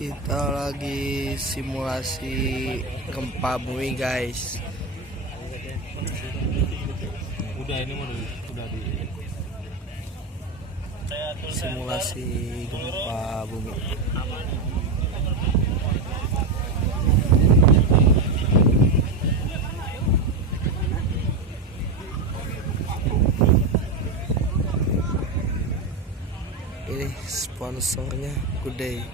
Kita lagi simulasi gempa bumi, guys. Udah ini udah di Simulasi gempa bumi. Ini sponsornya Good Day.